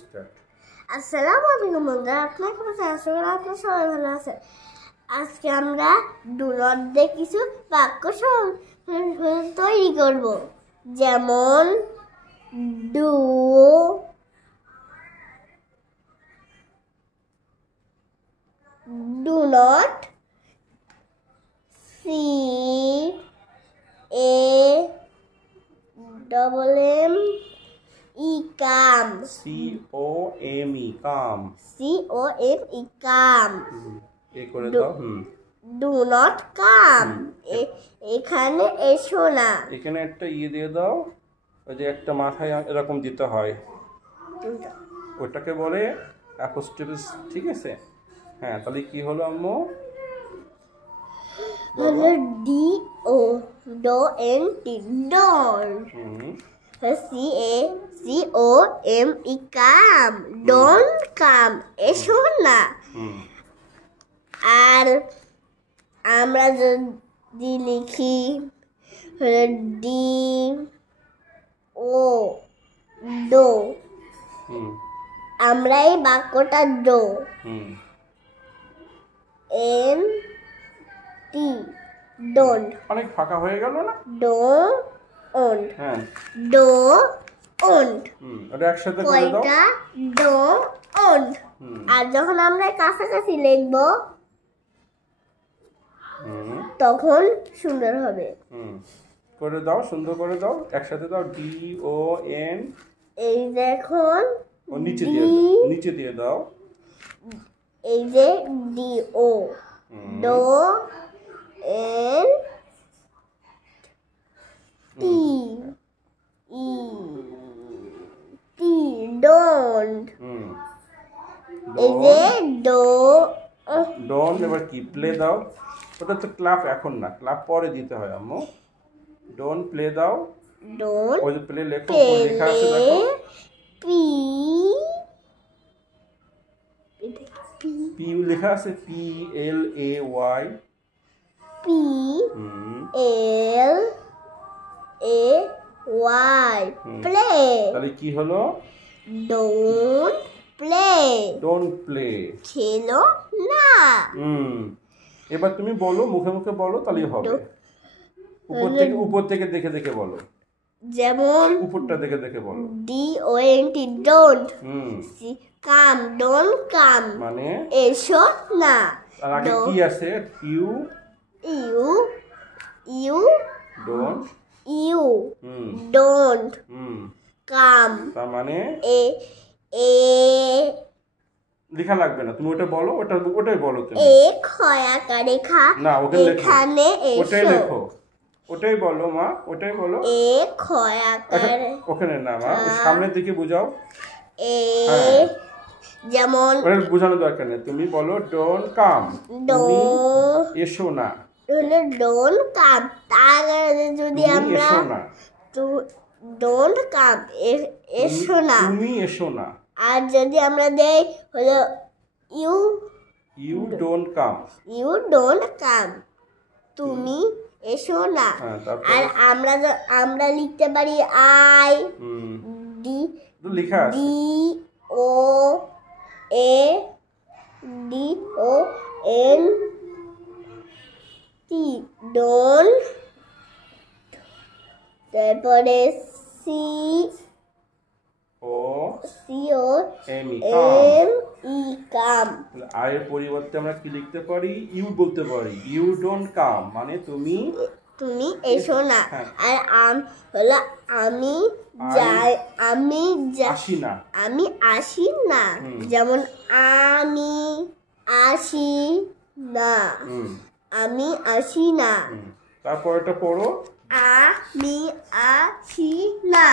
Start. আসসালামু আলাইকুম বন্ধুরা, আপনার কেমন আছেন? আশা করি আপনারা সবাই ভালো আছেন। আজকে আমরা ডু নট দিয়ে কিছু বাক্য তৈরি করব, যেমন do do not C A double M E come COME come. COME come. এ করে দাও। ডু নট কাম, এখানে এসো না। এখানে একটা দিয়ে দাও, ওই যে একটা মাথায় এরকম দিতে হয়, ওটাকে বলে অ্যাপোস্ট্রোফিস। ঠিক আছে, হ্যাঁ। তাহলে কি হলো আম্মু? হলো DONT don. COME come, don't come, এসো না। আর আমরা যদি লিখি হলো DO ডো, আমরা এই বাক্যটা ডো NT ডোন্ট, অনেক ফাঁকা হয়ে গেল না? ডোন্ট, হ্যাঁ, ডোন্ট, ওটা একসাথে করে দাও। কয়টা ডোন্ট। আর যখন আমরা কাছাকাছি লিখবো তখন সুন্দর হবে। করে দাও, সুন্দর করে দাও, একসাথে দাও। DON, এই দেখুন, ও নিচে দিয়ে দাও। এই যে DO do N T T don't. এই যে ডন। এবার কি প্লে দাও? ওটা তো ক্লাব এখন না, ক্লাব পরে দিতে হয় আম্মু। ডন প্লে দাও। ডোন্ট ওই যে প্লে লেখো, লেখা আছে দেখো। পি লেখা আছে, PLAY। PLAY play. তাহলে কি হলো? ডোন্ট প্লে, ডোন্ট প্লে, খেলো না। এবার তুমি বলো, মুখে মুখে বলো, তাহলেই হবে। উপর থেকে দেখে দেখে বলো, যেমন উপরটা দেখে দেখে বলো। DONT don't, come don't come, মানে এসো না। আর আগে কি আছে? ইউ ডোন্ট কাম, তার মানে এ লেখা লাগবে না, তুমি ওটা বলো, ওটাই বলো তুমি। খয়াকার রেখা, না, এখানে ওটাই এসো। লেখো, ওটাই বলো মা, ওটাই বলো। খয়াকার, ওখানে না মা, সামনের দিকে বুঝাও। যেমন ওটা বোঝানো দরকার নেই, তুমি বলো ডোন্ট কাম, এসো না। ডোন্ট কাম, তার যদি আমরা ডোন্ট কাম, এসো না, তুমি এসো না। আর যদি আমরা দেই হলো ইউ ডোন্ট কাম, তুমি এসো না। আর আমরা লিখতে পারি আই লেখা আছে DONT ডোন্ট, তারপরে COME কাম। আর এর পরিবর্তে আমরা কি লিখতে পারি? ইউ বলতে পারি। ইউ ডোন্ট কাম মানে তুমি এসো না। আর হলো আমি আসি না, যেমন আমি আসি না, তারপর এটা পড়ো, আমি আসি না।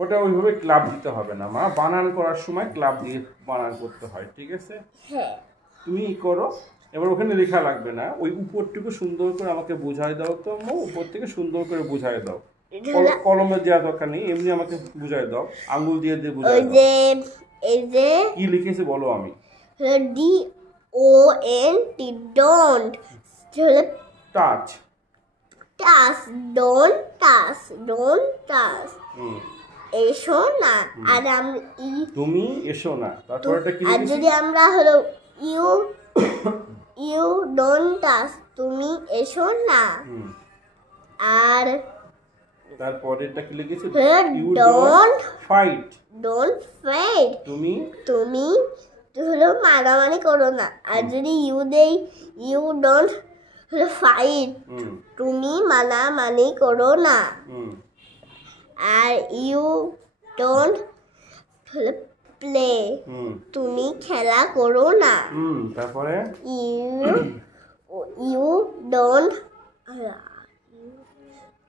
ওটা ওইভাবে ক্লাব দিতে হবে না মা, বানান করার সময় ক্লাব দিয়ে বানান করতে হয়। ঠিক আছে, হ্যাঁ, তুমি করো। এবার ওখানে লেখা লাগবে না, ওই উপরটুকু সুন্দর করে আমাকে বুঝাই দাও তো মা, উপর থেকে সুন্দর করে বুঝাই দাও। কলমে দেওয়া দরকার নেই, এমনি আমাকে বুঝাই দাও, আঙ্গুল দিয়ে বুঝাই দাও। এই যে কি লিখেছে বলো। আমি DONT don't, touch, don't touch. এসো না। আর আমরা তুমি এসো না, তারপর এটা কি আর লিখেছি? যদি আমরা হলো ইউ ইউ ডোন্ট টাচ, তুমি এসো না। আর তারপর এটা কি লিখেছি? You don't fight, don't fight, তুমি তুমি হলো মারামারি করো না। আর যদি ইউ দেই ইউ ডোন্ট হলো ফাইট, তুমি মারামারি করো না। আর ইউ ডোন্ট হলো প্লে, তুমি খেলা করো না। তারপরে you don't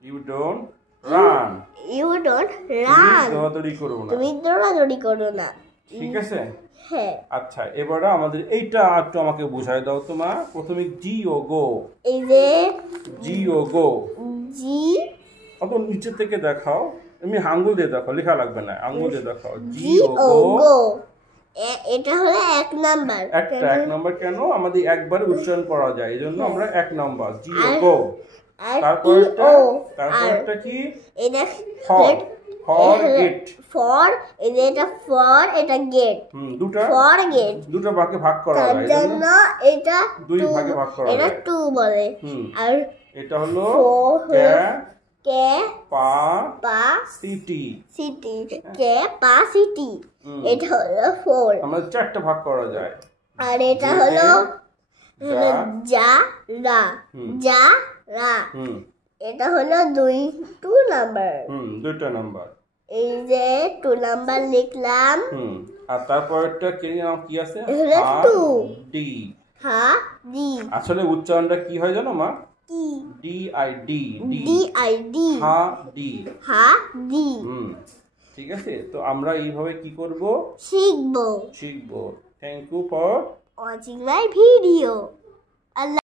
you don't run, you don't run, দৌড়াদৌড়ি করো না। তুমি দৌড়াদৌড়ি করো না। ঠিক আছে? হ্যাঁ। আচ্ছা, এবারে আমাদের এইটা একটু আমাকে বুঝাই দাও তো মা। প্রথমে জি ও গো, এই যে জি ও গো, জি অত নিচে থেকে দেখাও, তুমি আঙ্গুল দিয়ে দেখাও, লেখা লাগবে না, আঙ্গুল দিয়ে দেখাও। জি ও গো, গো, এটা হলো 1 নাম্বার। একটা 1 নাম্বার কেন? আমাদের একবারে উচ্চারণ করা যায়, এই জন্য আমরা 1 নাম্বার জি ও গো। তারপরটা কি? এটা ফর, ফর গেট, ফর, এটা ফর, এটা গেট। দুটো ফর গেট, দুটো ভাগে ভাগ করা যায়, তার জন্য এটা 2 ভাগে ভাগ করা যায়। এটা 2 বলে। আর এটা হলো কে পা পা সিটি, সিটি, কে পা সিটি, এটা হলো 4। আমরা 4টা ভাগ করা যায়। আর এটা হলো যা রা, যা রা, এটা হলো 2 নাম্বার। 2টা নাম্বার। এই যে 2 নাম্বার লিখলাম। আর তারপরটা কি আছে? ডি, হা ডি। আসলে উচ্চারণটা কি হয় জানো মা? কি? D I D, D I D, হা ডি, হা ডি। ঠিক আছে? তো আমরা এইভাবে কি করব? শিখবো। Thank you for watching my video.